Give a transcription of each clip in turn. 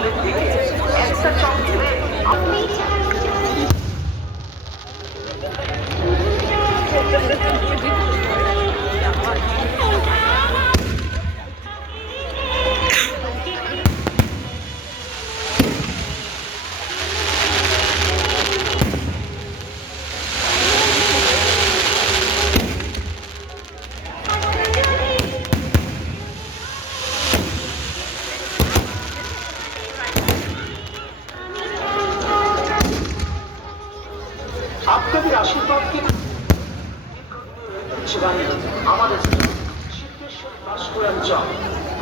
স্টলের দিকে একটা চপ খেলে আপনি আপনাদের আশীর্বাদকে আমাদের সিদ্ধেশ্বর ভাস্করাঞ্চল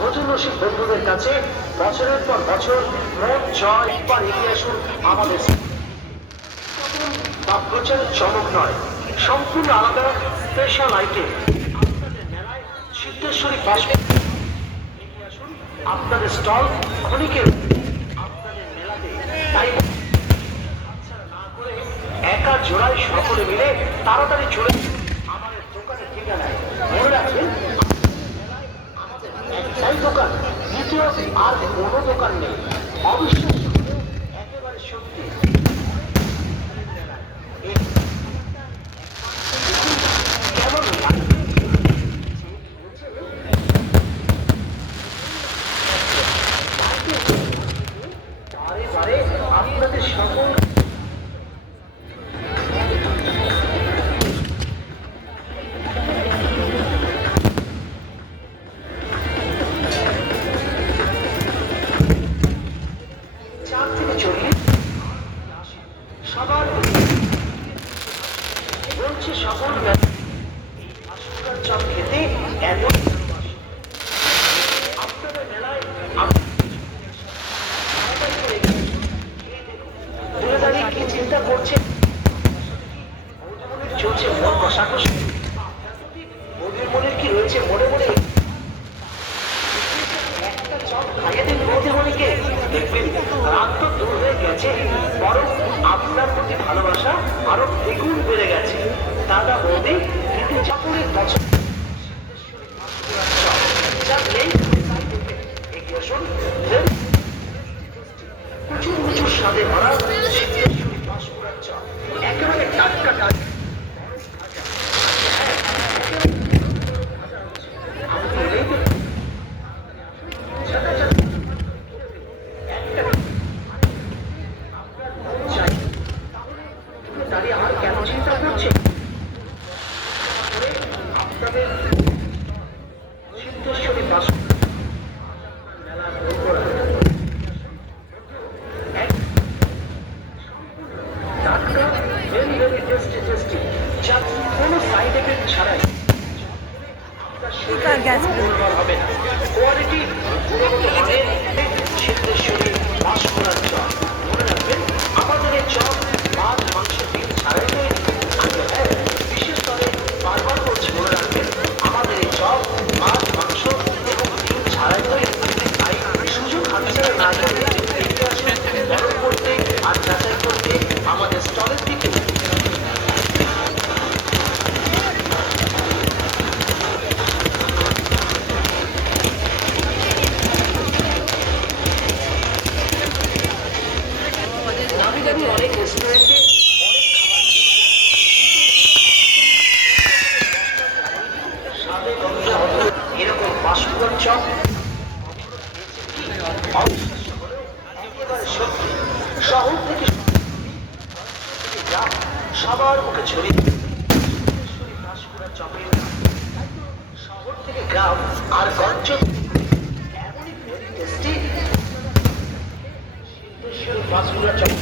নতুনরসিক বন্ধুদের কাছে বছরের পর বছর মন জয় একবার এগিয়ে আসুন আমাদের বা প্রচারের চমক নয়, সম্পূর্ণ আলাদা স্পেশাল আইটেম আপনাদের মেলায় সিদ্ধেশ্বরী ভাস্কর এগিয়ে আসুন আপনাদের স্টল ক্ষণিকের আপনাদের মেলাতে। তাই একা জোড়ায় সকলে মিলে তাড়াতাড়ি চলে আমাদের দোকানের ঠিকানায়। মনে রাখবেন আমাদের একটাই দোকান, দ্বিতীয় আর কোনো দোকান নেই। অবিশ্বাস্য একেবারে সত্যি। কেমন বারে বারে আপনাদের সকল সবার বলছে সকল ভাস্কর চপ খেতে এত আপনাদের মেলায় দূরে দাঁড়িয়ে কি চিন্তা করছে চলছে মন কষাকষি। ওদের মনের কি রয়েছে মনে মনে? একটা চপ খাইয়ে দিন বৌদিমণিকে, দেখবেন রাত তো দূর হয়ে গেছে, বরং আপনার প্রতি ভালোবাসা আরো দ্বিগুণ বেড়ে গেছে। দাদা বৌদি কিন্তু চাপুরের পছন্দ এগিয়ে আসুন প্রচুর প্রচুর স্বাদে ভরা সিদ্ধেশ্বরী ভাস্করার চপ, একেবারে টাটকা টাটকা। দাঁড়িয়ে আর কেন চিন্তা করছে? আপনাদের সিদ্ধেশ্বরী ভাস্কর মেলা টাটকা ভেরি ভেরি টেস্টি টেস্টি, যা কোনো সাইড এফেক্ট ছাড়াই হবে না। কোয়ালিটি সিদ্ধেশ্বরী ভাস্করার চপ। মনে রাখবেন আমাদের এই চপ মাছ মাংস ডিম ছাড়াই তৈরি। হ্যাঁ, বিশেষ করে বারবার করছি, মনে রাখবেন আমাদের এই চপ মাছ মাংস এবং ডিম ছাড়াই তৈরি। তাই সুযোগ হাতছাড়া না করে এগিয়ে আসুন বরং করতে আর যাচাই করতে আমাদের স্টলের দিকে। অনেক রেস্টুরেন্টে স্বাদে গন্ধে এরকম ভাস্কর চপ একেবারে সত্যি। শহর থেকে গ্রাম সবার মুখে ছড়িয়ে ভাস্কর চপের শহর থেকে গ্রাম আর গঞ্জ এমনই টেস্টি সিদ্ধেশ্বরী ভাস্কর চপ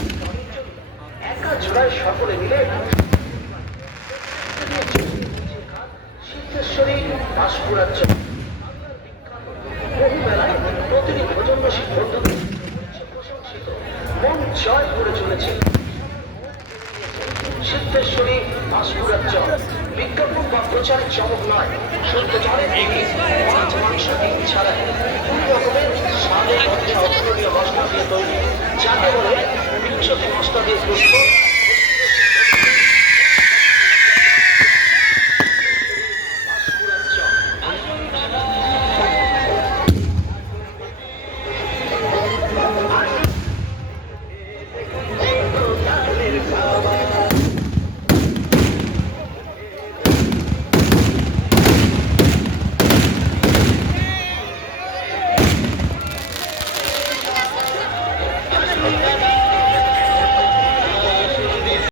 একা জোড়ায় সকলে মিলে সিদ্ধেশ্বরী ভাস্করার চপ বহু মেলায় প্রতিটি ভোজনরসিক বন্ধুদের প্রশংসিত, মন জয় করে চলেছে সিদ্ধেশ্বরী ভাস্করার চপ। বিজ্ঞাপন বা প্রচারের চমক নয়, সত্যিকারের দিকে মাছ মাংস ডিম ছাড়াই দুই রকমের স্বাদে গন্ধে অতুলনীয় মশলা দিয়ে তৈরি, যাকে বলে বিংশতি মশলা দিয়ে প্রস্তুত